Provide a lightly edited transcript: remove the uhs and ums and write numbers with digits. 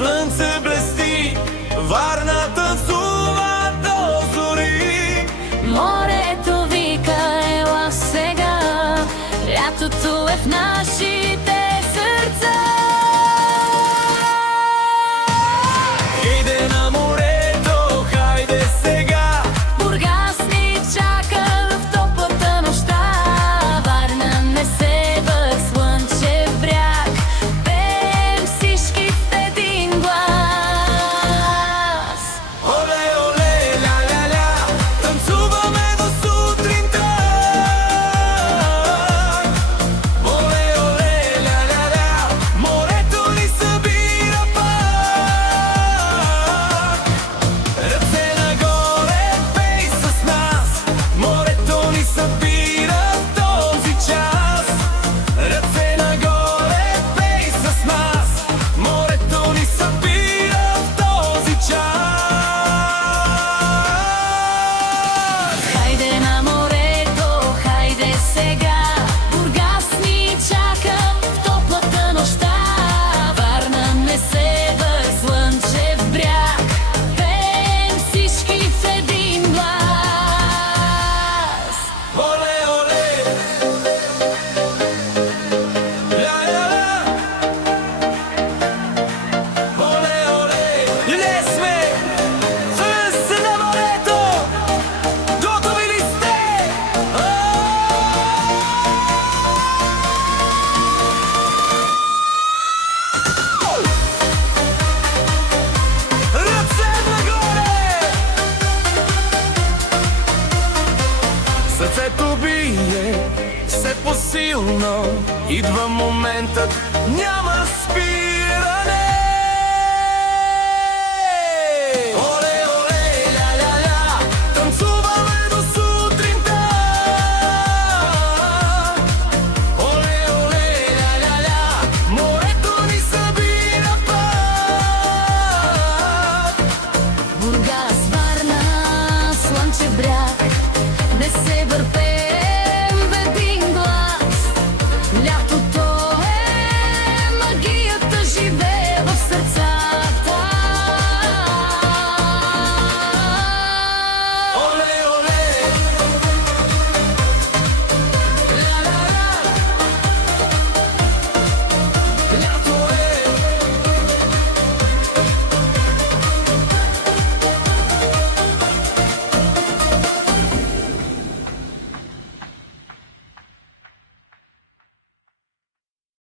Слънце блести, Варна танцува до зори. Морето вика, ела сега, лятото е в нашите сърца. Иде на морето, хайде сега. Бургас ни чака в топлата нощта. Варна несе въх слънчев бряг. Пеем всички в един глас. Оле, оле, ля-ля-ля, танцуваме до сутринта. Оле, оле, ля-ля-ля, морето ни събира пак. Ръце нагоре, пей с нас, морето ни събира в този час. Ръце нагоре, пей с нас, морето ни събира в този час. Хайде на морето, хайде сега. Бургас ни чака в топлата нощта. Варна несе въх слънчев бряг. Пеем всички в един глас. Оле, оле, ля-ля-ля, оле, оле. Ние сме фъст на морето. Готови ли сте? Ръце нагоре! Сърцето бие все по-силно, идва моментът, няма спиране.